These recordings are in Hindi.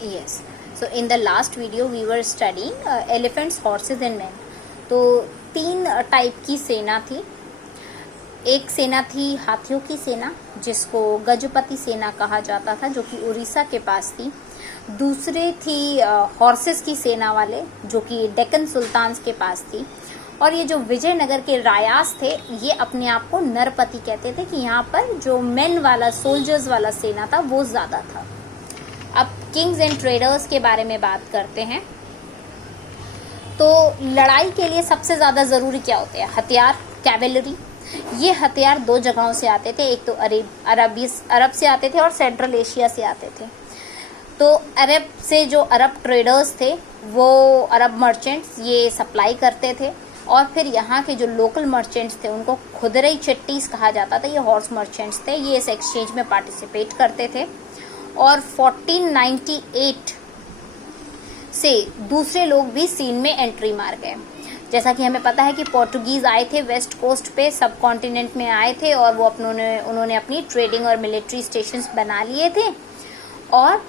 Yes. So in the last video we were studying elephants, horses and men. तो तीन टाइप की सेना थी. एक सेना थी हाथियों की सेना, जिसको गजपति सेना कहा जाता था, जो कि उड़ीसा के पास थी. दूसरे थी हॉर्सेस की सेना वाले, जो कि डेक्कन सुल्तान्स के पास थी. और ये जो विजयनगर के रायास थे, ये अपने आप को नरपति कहते थे, कि यहाँ पर जो मेन वाला, सोल्जर्स वाला सेना था वो ज़्यादा था. अब किंग्स एंड ट्रेडर्स के बारे में बात करते हैं. तो लड़ाई के लिए सबसे ज़्यादा ज़रूरी क्या होते हैं? हथियार, कैवेलरी. ये हथियार दो जगहों से आते थे. एक तो अरब से आते थे और सेंट्रल एशिया से आते थे. तो अरब से जो अरब ट्रेडर्स थे, वो अरब मर्चेंट्स ये सप्लाई करते थे. और फिर यहाँ के जो लोकल मर्चेंट्स थे, उनको खुदरई चिट्टीज कहा जाता था. ये हॉर्स मर्चेंट्स थे. ये इस एक्सचेंज में पार्टिसिपेट करते थे. और 1498 से दूसरे लोग भी सीन में एंट्री मार गए. जैसा कि हमें पता है कि पोर्टुगीज आए थे वेस्ट कोस्ट पे, सब कॉन्टिनेंट में आए थे, और वो उन्होंने अपनी ट्रेडिंग और मिलिट्री स्टेशंस बना लिए थे. और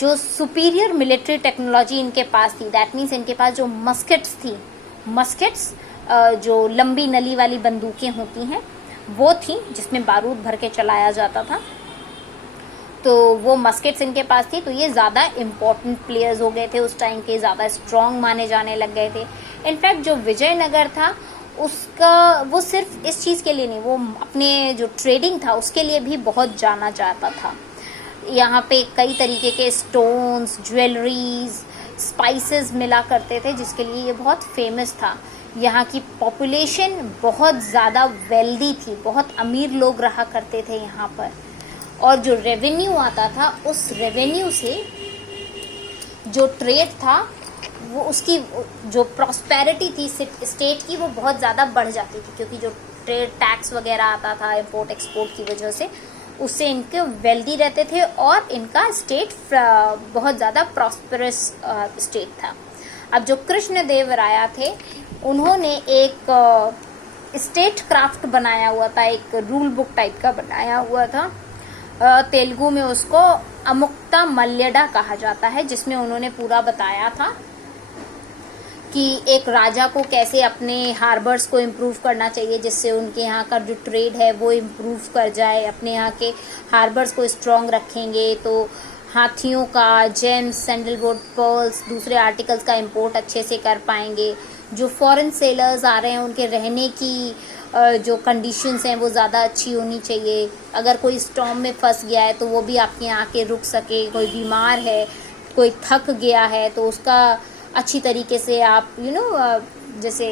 जो सुपीरियर मिलिट्री टेक्नोलॉजी इनके पास थी, दैट मीन्स इनके पास जो मस्केट्स थी, मस्केट्स जो लंबी नली वाली बंदूकें होती हैं, वो थी, जिसमें बारूद भर के चलाया जाता था. तो वो मस्केट्स इनके पास थी. तो ये ज़्यादा इम्पोर्टेंट प्लेयर्स हो गए थे उस टाइम के, ज़्यादा स्ट्रॉन्ग माने जाने लग गए थे. इनफैक्ट जो विजयनगर था, उसका वो सिर्फ इस चीज़ के लिए नहीं, वो अपने जो ट्रेडिंग था उसके लिए भी बहुत जाना जाता था. यहाँ पे कई तरीके के स्टोन्स, ज्वेलरीज, स्पाइसेस मिला करते थे, जिसके लिए ये बहुत फेमस था. यहाँ की पॉपुलेशन बहुत ज़्यादा वेल्दी थी, बहुत अमीर लोग रहा करते थे यहाँ पर. और जो रेवेन्यू आता था, उस रेवेन्यू से जो ट्रेड था, वो उसकी जो प्रॉस्पेरिटी थी स्टेट की, वो बहुत ज़्यादा बढ़ जाती थी. क्योंकि जो ट्रेड टैक्स वगैरह आता था इम्पोर्ट एक्सपोर्ट की वजह से, उससे इनके वेल्दी रहते थे और इनका स्टेट बहुत ज़्यादा प्रॉस्परस स्टेट था. अब जो कृष्णदेव राया थे, उन्होंने एक स्टेट क्राफ्ट बनाया हुआ था, एक रूल बुक टाइप का बनाया हुआ था. तेलुगु में उसको अमुक्ता मल्यडा कहा जाता है, जिसमें उन्होंने पूरा बताया था कि एक राजा को कैसे अपने हार्बर्स को इम्प्रूव करना चाहिए, जिससे उनके यहाँ का जो ट्रेड है वो इम्प्रूव कर जाए. अपने यहाँ के हार्बर्स को स्ट्रॉन्ग रखेंगे तो हाथियों का, जेम्स, सैंडलवुड, पर्ल्स, दूसरे आर्टिकल्स का इम्पोर्ट अच्छे से कर पाएंगे. जो फॉरेन सेलर्स आ रहे हैं, उनके रहने की जो कंडीशंस हैं वो ज़्यादा अच्छी होनी चाहिए. अगर कोई स्टॉर्म में फंस गया है तो वो भी आपके यहाँ आके रुक सके. कोई बीमार है, कोई थक गया है, तो उसका अच्छी तरीके से आप जैसे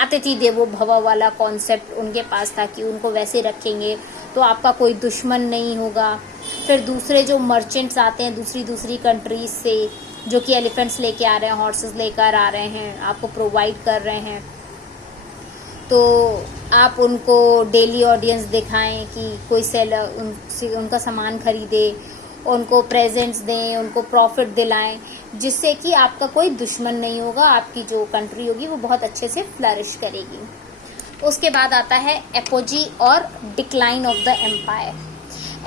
अतिथि देवो भव वाला कॉन्सेप्ट उनके पास था, कि उनको वैसे रखेंगे तो आपका कोई दुश्मन नहीं होगा. फिर दूसरे जो मर्चेंट्स आते हैं दूसरी कंट्रीज से, जो कि एलिफेंट्स लेके आ रहे हैं, हॉर्सेस लेकर आ रहे हैं, आपको प्रोवाइड कर रहे हैं, तो आप उनको डेली ऑडियंस दिखाएं कि कोई सेलर उनका सामान खरीदे, उनको प्रेजेंट्स दें, उनको प्रॉफिट दिलाएं, जिससे कि आपका कोई दुश्मन नहीं होगा. आपकी जो कंट्री होगी वो बहुत अच्छे से फ्लरिश करेगी. उसके बाद आता है एपोजी और decline of the empire.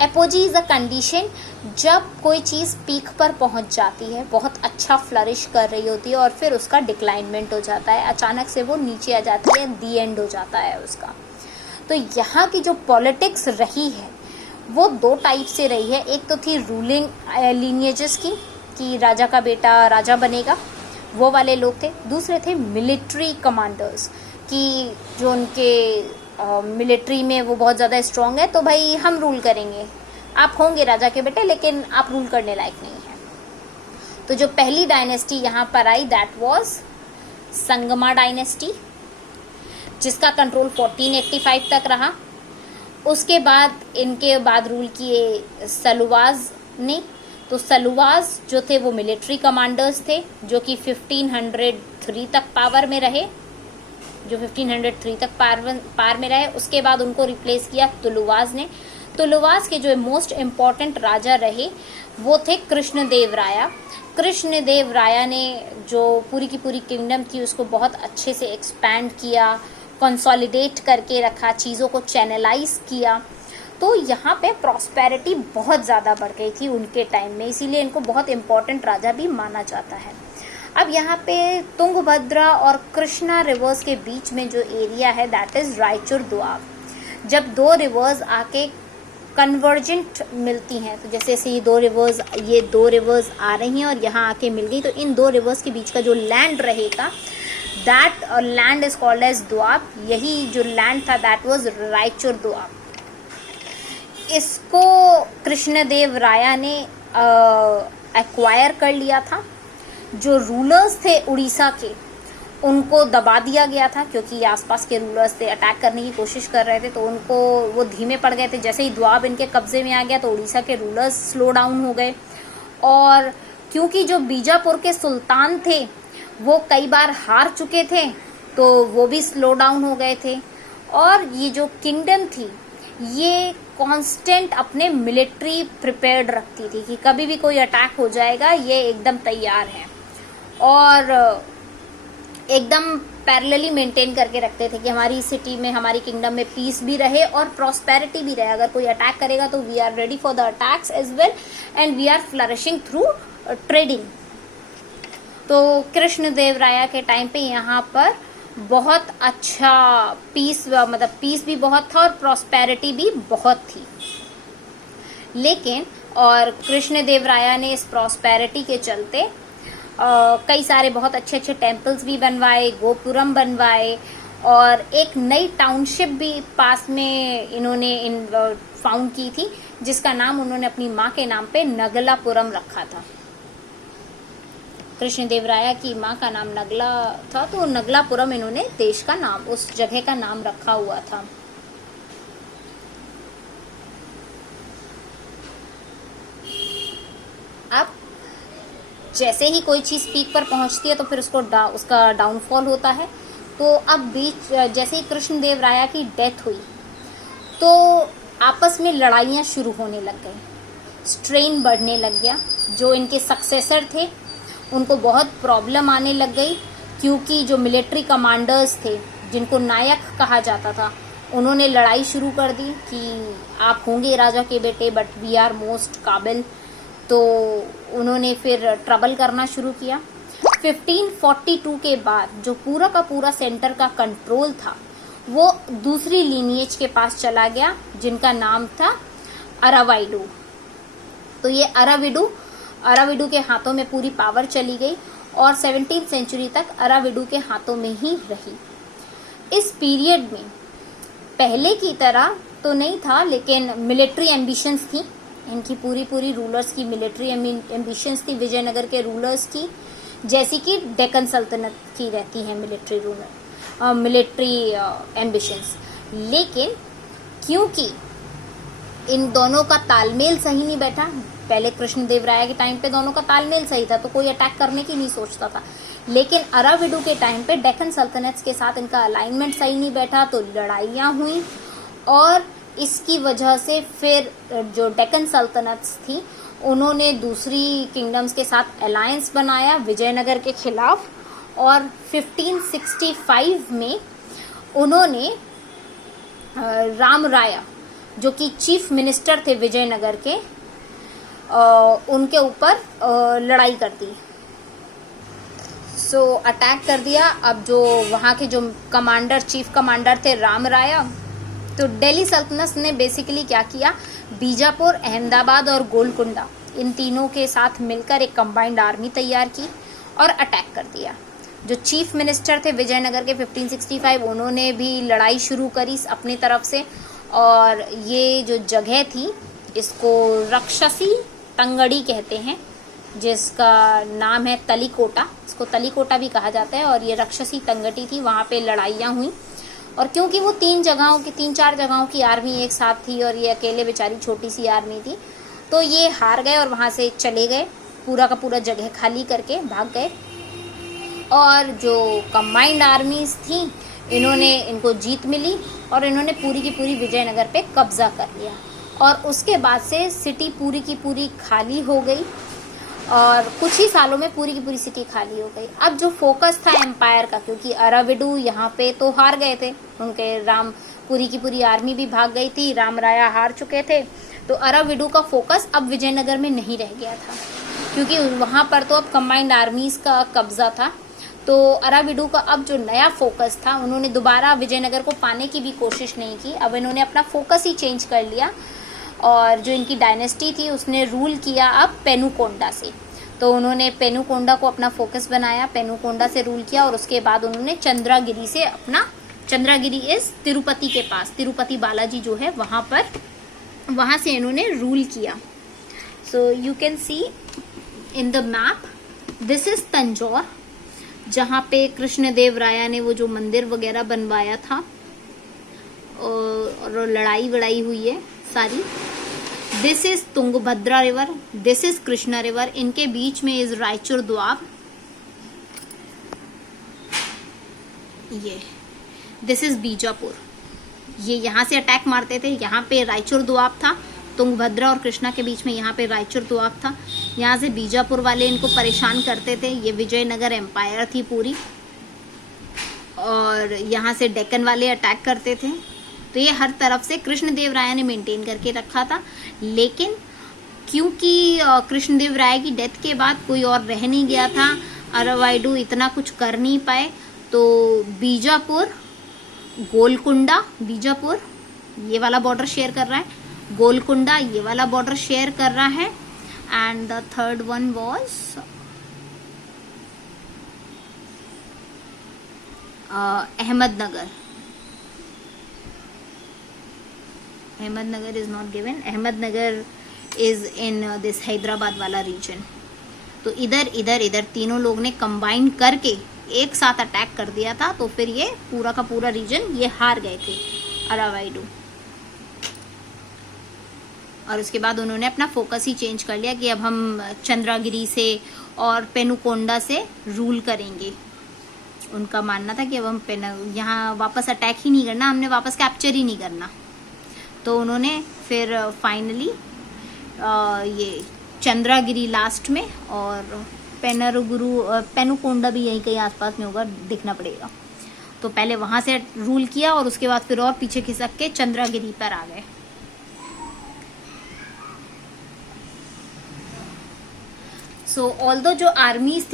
Apogee is a condition जब कोई चीज़ पीक पर पहुंच जाती है, बहुत अच्छा फ्लरिश कर रही होती है, और फिर उसका डिक्लाइनमेंट हो जाता है, अचानक से वो नीचे आ जाती है, दी एंड हो जाता है उसका. तो यहाँ की जो पॉलिटिक्स रही है वो दो टाइप से रही है. एक तो थी रूलिंग लीनिएजेस की, कि राजा का बेटा राजा बनेगा, वो वाले लोग थे. दूसरे थे मिलिट्री कमांडर्स, कि जो उनके मिलिट्री में वो बहुत ज़्यादा स्ट्रॉन्ग है, तो भाई हम रूल करेंगे, आप होंगे राजा के बेटे लेकिन आप रूल करने लायक नहीं हैं. तो जो पहली डायनेस्टी यहाँ पर आई, दैट वाज संगमा डायनेस्टी, जिसका कंट्रोल 1485 तक रहा. उसके बाद इनके बाद रूल किए सलुवाज ने. तो सलुवाज जो थे वो मिलिट्री कमांडर्स थे, जो कि 1503 तक पावर में रहे, पावर में रहे. उसके बाद उनको रिप्लेस किया तुलुवाज ने. तुलुवाज के जो मोस्ट इम्पॉर्टेंट राजा रहे वो थे कृष्णदेव राया. कृष्णदेव राया ने जो पूरी की पूरी किंगडम थी उसको बहुत अच्छे से एक्सपैंड किया, कंसोलिडेट करके रखा, चीज़ों को चैनलाइज किया. तो यहाँ पे प्रॉस्पेरिटी बहुत ज़्यादा बढ़ गई थी उनके टाइम में, इसीलिए इनको बहुत इम्पोर्टेंट राजा भी माना जाता है। अब यहाँ पे तुंगभद्रा और कृष्णा रिवर्स के बीच में जो एरिया है दैट इज रायचूर दोआब। जब दो रिवर्स आके कन्वर्जेंट मिलती हैं, तो जैसे ये दो रिवर्स आ रही हैं और यहाँ आके मिल गई, तो इन दो रिवर्स के बीच का जो लैंड रहेगा that land is called as Doab. यही जो लैंड था दैट वाज रायचूर दोआब। इसको कृष्णदेव राया ने एक्वायर कर लिया था। जो रूलर्स थे उड़ीसा के उनको दबा दिया गया था, क्योंकि आसपास के रूलर्स थे अटैक करने की कोशिश कर रहे थे, तो उनको वो धीमे पड़ गए थे। जैसे ही दोआब इनके कब्जे में आ गया तो उड़ीसा के रूलर्स स्लो डाउन हो गए, और क्योंकि जो बीजापुर के सुल्तान थे वो कई बार हार चुके थे तो वो भी स्लो डाउन हो गए थे। और ये जो किंगडम थी ये कांस्टेंट अपने मिलिट्री प्रिपेयर्ड रखती थी कि कभी भी कोई अटैक हो जाएगा ये एकदम तैयार है, और एकदम पैरेलली मेंटेन करके रखते थे कि हमारी सिटी में, हमारी किंगडम में पीस भी रहे और प्रॉस्पेरिटी भी रहे। अगर कोई अटैक करेगा तो we are ready for the attacks as well and we are flourishing through trading. तो कृष्णदेव राया के टाइम पे यहाँ पर बहुत अच्छा पीस भी बहुत था और प्रॉस्पेरिटी भी बहुत थी। लेकिन और कृष्णदेव राया ने इस प्रॉस्पेरिटी के चलते कई सारे बहुत अच्छे अच्छे टेम्पल्स भी बनवाए, गोपुरम बनवाए, और एक नई टाउनशिप भी पास में इन्होंने फाउंड की थी जिसका नाम उन्होंने अपनी माँ के नाम पे नगलापुरम रखा था। कृष्णदेव राया की माँ का नाम नगला था, तो नगलापुरम इन्होंने देश का नाम, उस जगह का नाम रखा हुआ था। अब जैसे ही कोई चीज पीक पर पहुंचती है तो फिर उसका डाउनफॉल होता है। तो अब जैसे ही कृष्णदेव राया की डेथ हुई तो आपस में लड़ाइयाँ शुरू होने लग गई, स्ट्रेन बढ़ने लग गया। जो इनके सक्सेसर थे उनको बहुत प्रॉब्लम आने लग गई, क्योंकि जो मिलिट्री कमांडर्स थे जिनको नायक कहा जाता था उन्होंने लड़ाई शुरू कर दी कि आप होंगे राजा के बेटे बट वी आर मोस्ट काबिल। तो उन्होंने फिर ट्रबल करना शुरू किया। 1542 के बाद जो पूरा का पूरा सेंटर का कंट्रोल था वो दूसरी लीनिएज के पास चला गया जिनका नाम था अरावाइडू। तो ये अराविडू के हाथों में पूरी पावर चली गई और 17th सेंचुरी तक अराविडू के हाथों में ही रही। इस पीरियड में पहले की तरह तो नहीं था, लेकिन मिलिट्री एम्बिशंस थी इनकी, पूरी रूलर्स की मिलिट्री एम्बिशंस थी विजयनगर के रूलर्स की, जैसी कि डेक्कन सल्तनत की रहती हैं मिलिट्री एम्बिशंस। लेकिन क्योंकि इन दोनों का तालमेल सही नहीं बैठा, पहले कृष्णदेव राया के टाइम पे दोनों का तालमेल सही था तो कोई अटैक करने की नहीं सोचता था, लेकिन अराविडू के टाइम पे डेक्कन सल्तनत के साथ इनका अलाइनमेंट सही नहीं बैठा तो लड़ाइयाँ हुई, और इसकी वजह से फिर जो डेक्कन सल्तनत थी उन्होंने दूसरी किंगडम्स के साथ अलायंस बनाया विजयनगर के खिलाफ, और 1565 में उन्होंने राम राया जो कि चीफ मिनिस्टर थे विजयनगर के, उनके ऊपर लड़ाई कर दी। अटैक कर दिया। अब जो वहाँ के जो चीफ कमांडर थे राम राया, तो दिल्ली सल्तनत ने बेसिकली क्या किया, बीजापुर, अहमदाबाद और गोलकुंडा इन तीनों के साथ मिलकर एक कंबाइंड आर्मी तैयार की और अटैक कर दिया। जो चीफ मिनिस्टर थे विजयनगर के 1565 उन्होंने भी लड़ाई शुरू करी अपनी तरफ से, और ये जो जगह थी इसको रक्षसी तंगड़ी कहते हैं, जिसका नाम है तलीकोटा, इसको तलीकोटा भी कहा जाता है, और ये रक्षसी तंगड़ी थी, वहाँ पे लड़ाइयाँ हुई। और क्योंकि वो 3-4 जगहों की आर्मी एक साथ थी और ये अकेले बेचारी छोटी सी आर्मी थी, तो ये हार गए और वहाँ से चले गए, पूरा का पूरा जगह खाली करके भाग गए। और जो कंबाइंड आर्मीज थी इनको जीत मिली और इन्होंने पूरी की पूरी विजयनगर पे कब्जा कर लिया, और उसके बाद से सिटी पूरी की पूरी खाली हो गई, और कुछ ही सालों में पूरी की पूरी सिटी खाली हो गई। अब जो फोकस था एम्पायर का, क्योंकि अराविडू यहाँ पे तो हार गए थे, उनके पूरी की पूरी आर्मी भी भाग गई थी, राम राया हार चुके थे। तो अराविडू का फोकस अब विजयनगर में नहीं रह गया था, क्योंकि वहां पर तो अब कंबाइंड आर्मीज का कब्जा था। तो अराविडू का अब जो नया फोकस था, उन्होंने दोबारा विजयनगर को पाने की भी कोशिश नहीं की। अब इन्होंने अपना फोकस ही चेंज कर लिया, और जो इनकी डायनेस्टी थी उसने रूल किया अब पेनुकोंडा से। तो उन्होंने पेनुकोंडा को अपना फोकस बनाया, पेनुकोंडा से रूल किया, और उसके बाद उन्होंने चंद्रागिरी से अपना, चंद्रागिरी इस तिरुपति के पास, तिरुपति बालाजी जो है वहां पर, वहां से इन्होंने रूल किया। So you can see in the map, this is Tanjore, जहां पे कृष्णदेव राया ने वो जो मंदिर वगैरह बनवाया था और लड़ाई वड़ाई हुई है सारी। This is Tungabhadra river, this is Krishna river, इनके बीच में इज रायचूर द्वाब, ये दिस इज बीजापुर। ये यहाँ से अटैक मारते थे, यहाँ पे रायचूर द्वाब था, तुंगभद्रा और कृष्णा के बीच में यहाँ पे रायचूर द्वाब था। यहाँ से बीजापुर वाले इनको परेशान करते थे। ये विजयनगर एम्पायर थी पूरी, और यहाँ से डेक्कन वाले अटैक करते थे। तो ये हर तरफ से कृष्णदेव राय ने मेंटेन करके रखा था। लेकिन क्योंकि कृष्णदेव राय की डेथ के बाद कोई और रह नहीं गया था, अराविडू इतना कुछ कर नहीं पाए, तो बीजापुर, गोलकुंडा, बीजापुर ये वाला बॉर्डर शेयर कर रहा है, गोलकुंडा ये वाला बॉर्डर शेयर कर रहा है, and the third one was Ahmednagar. Ahmednagar is not given, Ahmednagar is in this Hyderabad वाला रीजन। तो इधर इधर इधर तीनों लोग ने कंबाइन करके एक साथ अटैक कर दिया था। तो फिर ये पूरा का पूरा रीजन ये हार गए थे अराविडू, और उसके बाद उन्होंने अपना फोकस ही चेंज कर लिया कि अब हम चंद्रागिरी से और पेनुकोंडा से रूल करेंगे। उनका मानना था कि अब हम यहाँ वापस अटैक ही नहीं करना, हमने वापस कैप्चर ही नहीं करना। तो उन्होंने फिर फाइनली ये चंद्रागिरी लास्ट में, और पेनुकोंडा भी यहीं कहीं आसपास में होगा, देखना पड़ेगा। तो पहले वहां से रूल किया, और उसके बाद फिर और पीछे खिसक के चंद्रागिरी पर आ गए। सो ऑल्दो जो आर्मीज थी